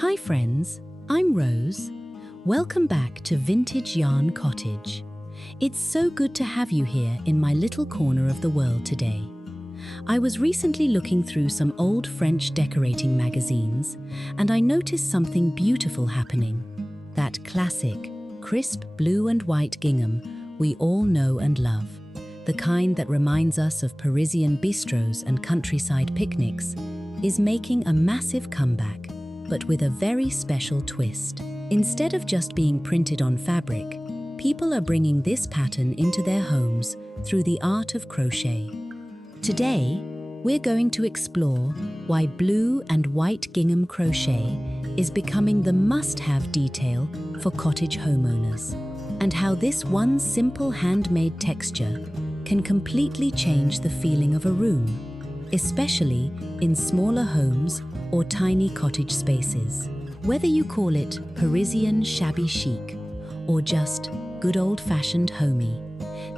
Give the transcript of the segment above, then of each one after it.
Hi friends, I'm Rose. Welcome back to Vintage Yarn Cottage. It's so good to have you here in my little corner of the world today. I was recently looking through some old French decorating magazines and I noticed something beautiful happening. That classic, crisp blue and white gingham we all know and love. The kind that reminds us of Parisian bistros and countryside picnics, is making a massive comeback, but with a very special twist. Instead of just being printed on fabric, people are bringing this pattern into their homes through the art of crochet. Today, we're going to explore why blue and white gingham crochet is becoming the must-have detail for cottage homeowners, and how this one simple handmade texture can completely change the feeling of a room, especially in smaller homes or tiny cottage spaces. Whether you call it Parisian shabby chic or just good old-fashioned homey,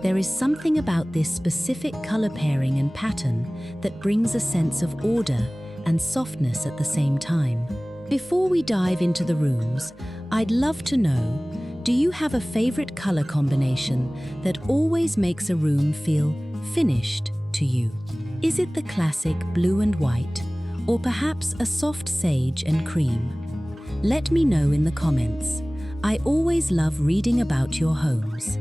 there is something about this specific color pairing and pattern that brings a sense of order and softness at the same time. Before we dive into the rooms, I'd love to know, do you have a favorite color combination that always makes a room feel finished to you? Is it the classic blue and white, or perhaps a soft sage and cream? Let me know in the comments. I always love reading about your homes.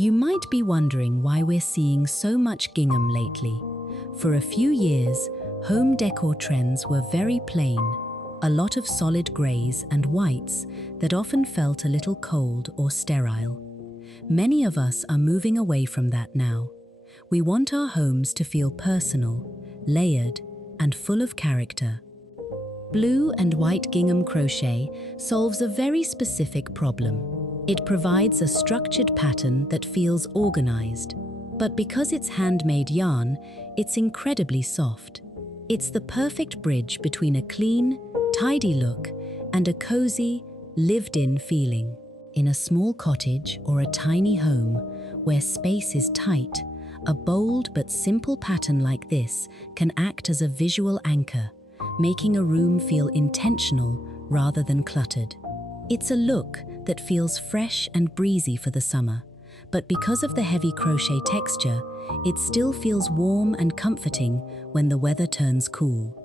You might be wondering why we're seeing so much gingham lately. For a few years, home decor trends were very plain, a lot of solid greys and whites that often felt a little cold or sterile. Many of us are moving away from that now. We want our homes to feel personal, layered, and full of character. Blue and white gingham crochet solves a very specific problem. It provides a structured pattern that feels organized, but because it's handmade yarn, it's incredibly soft. It's the perfect bridge between a clean, tidy look and a cozy, lived-in feeling. In a small cottage or a tiny home where space is tight, a bold but simple pattern like this can act as a visual anchor, making a room feel intentional rather than cluttered. It's a look that feels fresh and breezy for the summer, but because of the heavy crochet texture, it still feels warm and comforting when the weather turns cool.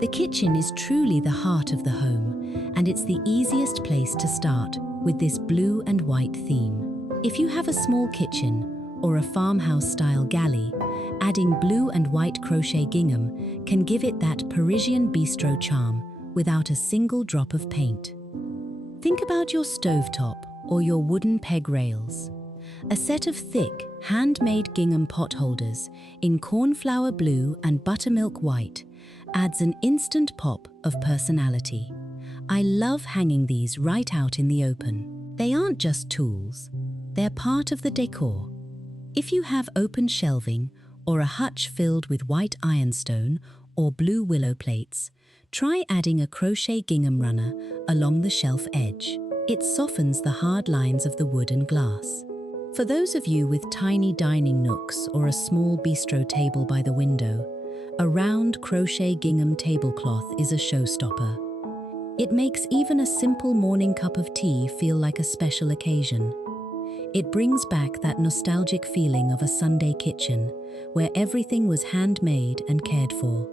The kitchen is truly the heart of the home, and it's the easiest place to start with this blue and white theme. If you have a small kitchen or a farmhouse-style galley, adding blue and white crochet gingham can give it that Parisian bistro charm without a single drop of paint. Think about your stovetop or your wooden peg rails. A set of thick, handmade gingham pot holders in cornflower blue and buttermilk white adds an instant pop of personality. I love hanging these right out in the open. They aren't just tools, they're part of the decor. If you have open shelving or a hutch filled with white ironstone or blue willow plates, try adding a crochet gingham runner along the shelf edge. It softens the hard lines of the wood and glass. For those of you with tiny dining nooks or a small bistro table by the window, a round crochet gingham tablecloth is a showstopper. It makes even a simple morning cup of tea feel like a special occasion. It brings back that nostalgic feeling of a Sunday kitchen where everything was handmade and cared for.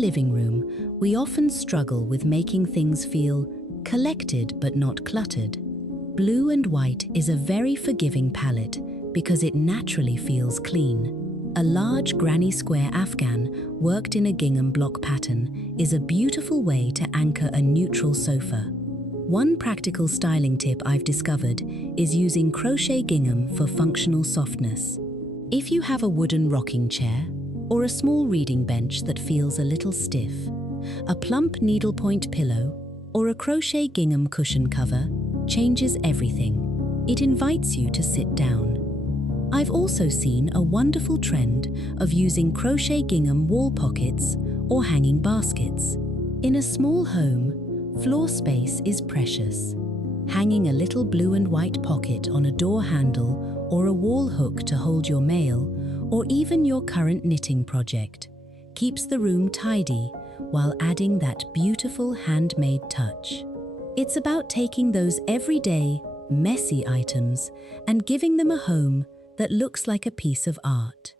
living room, we often struggle with making things feel collected but not cluttered. Blue and white is a very forgiving palette because it naturally feels clean. A large granny square Afghan worked in a gingham block pattern is a beautiful way to anchor a neutral sofa. One practical styling tip I've discovered is using crochet gingham for functional softness. If you have a wooden rocking chair or a small reading bench that feels a little stiff, a plump needlepoint pillow or a crochet gingham cushion cover changes everything. It invites you to sit down. I've also seen a wonderful trend of using crochet gingham wall pockets or hanging baskets. In a small home, floor space is precious. Hanging a little blue and white pocket on a door handle or a wall hook to hold your mail, or even your current knitting project, keeps the room tidy while adding that beautiful handmade touch. It's about taking those everyday, messy items and giving them a home that looks like a piece of art.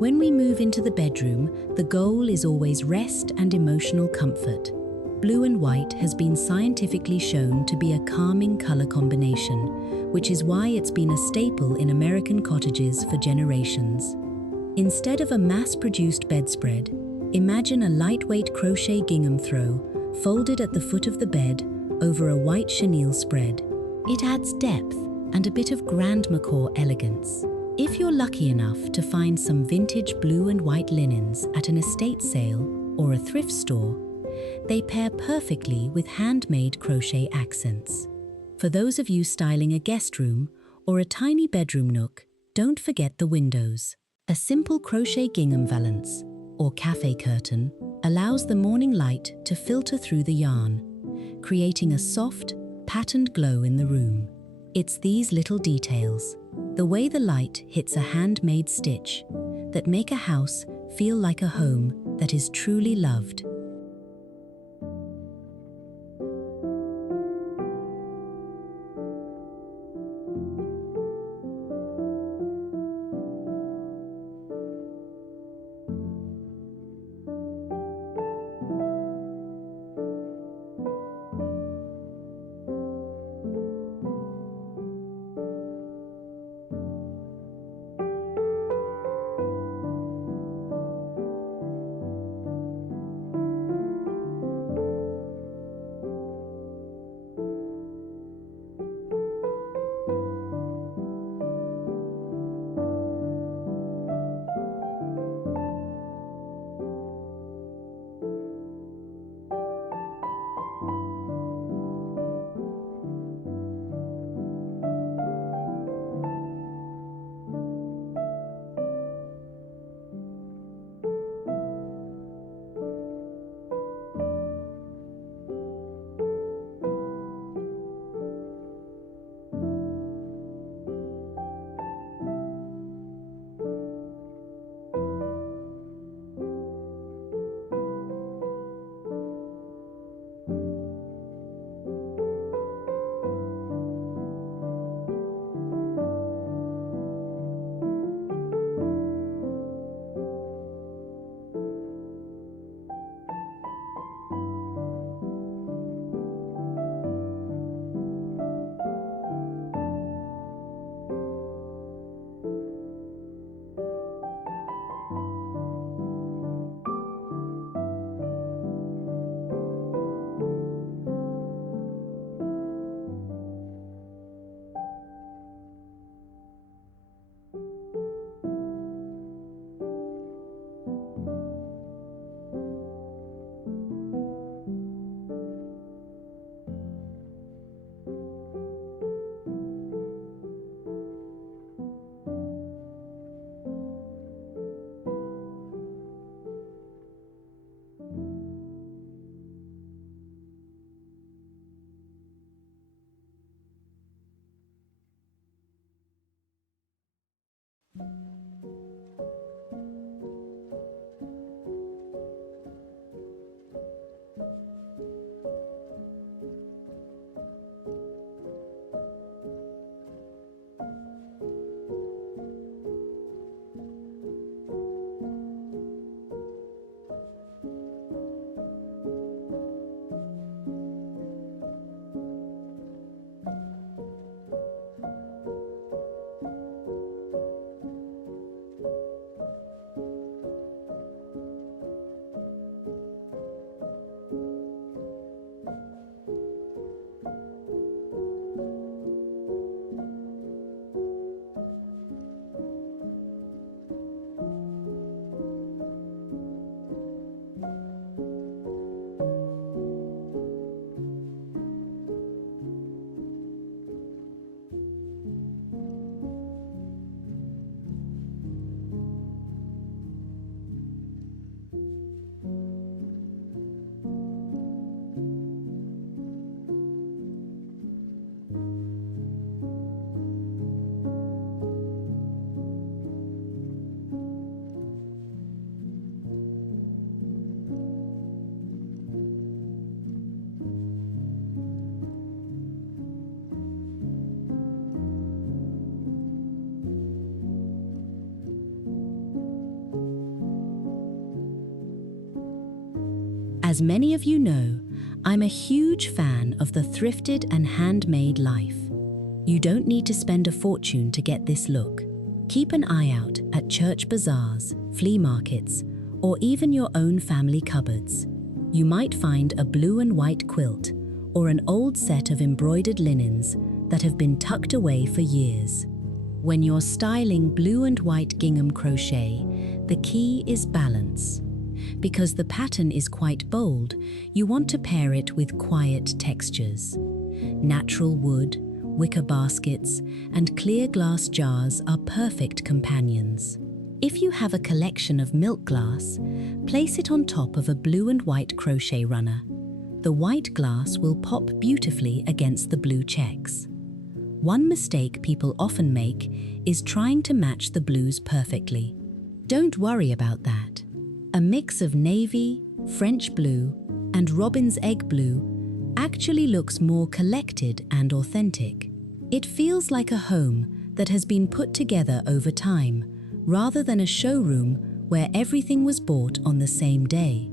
When we move into the bedroom, the goal is always rest and emotional comfort. Blue and white has been scientifically shown to be a calming color combination, which is why it's been a staple in American cottages for generations. Instead of a mass-produced bedspread, imagine a lightweight crochet gingham throw folded at the foot of the bed over a white chenille spread. It adds depth and a bit of grandma-core elegance. If you're lucky enough to find some vintage blue and white linens at an estate sale or a thrift store, they pair perfectly with handmade crochet accents. For those of you styling a guest room or a tiny bedroom nook, don't forget the windows. A simple crochet gingham valance or cafe curtain allows the morning light to filter through the yarn, creating a soft, patterned glow in the room. It's these little details, the way the light hits a handmade stitch, that make a house feel like a home that is truly loved. As many of you know, I'm a huge fan of the thrifted and handmade life. You don't need to spend a fortune to get this look. Keep an eye out at church bazaars, flea markets, or even your own family cupboards. You might find a blue and white quilt or an old set of embroidered linens that have been tucked away for years. When you're styling blue and white gingham crochet, the key is balance. Because the pattern is quite bold, you want to pair it with quiet textures. Natural wood, wicker baskets, and clear glass jars are perfect companions. If you have a collection of milk glass, place it on top of a blue and white crochet runner. The white glass will pop beautifully against the blue checks. One mistake people often make is trying to match the blues perfectly. Don't worry about that. A mix of navy, French blue, and robin's egg blue actually looks more collected and authentic. It feels like a home that has been put together over time, rather than a showroom where everything was bought on the same day.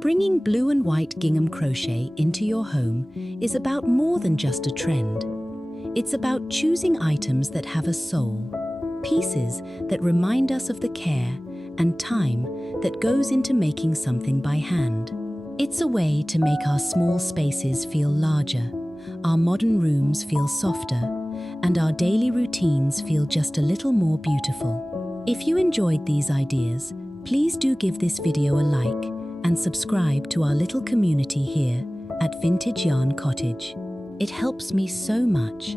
Bringing blue and white gingham crochet into your home is about more than just a trend. It's about choosing items that have a soul, pieces that remind us of the care and time that goes into making something by hand. It's a way to make our small spaces feel larger, our modern rooms feel softer, and our daily routines feel just a little more beautiful. If you enjoyed these ideas, please do give this video a like and subscribe to our little community here at Vintage Yarn Cottage. It helps me so much,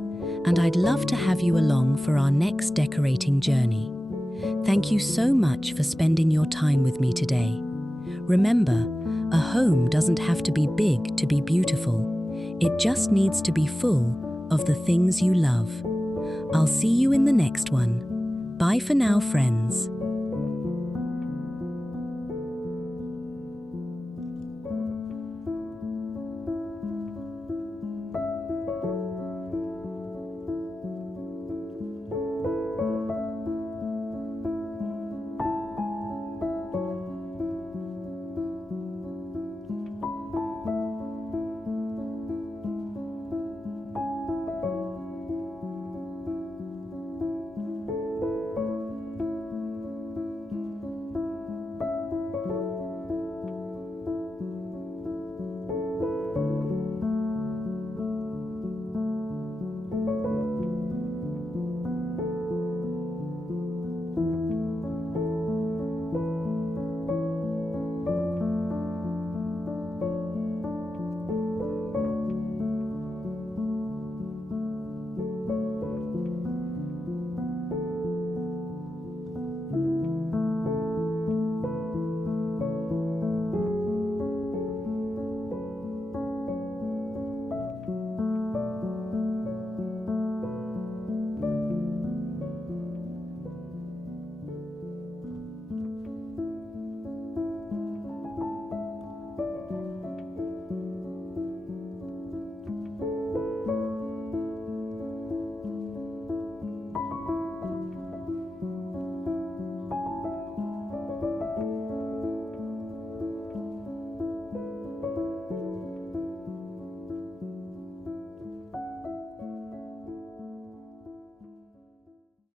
and I'd love to have you along for our next decorating journey. Thank you so much for spending your time with me today. Remember, a home doesn't have to be big to be beautiful. It just needs to be full of the things you love. I'll see you in the next one. Bye for now, friends.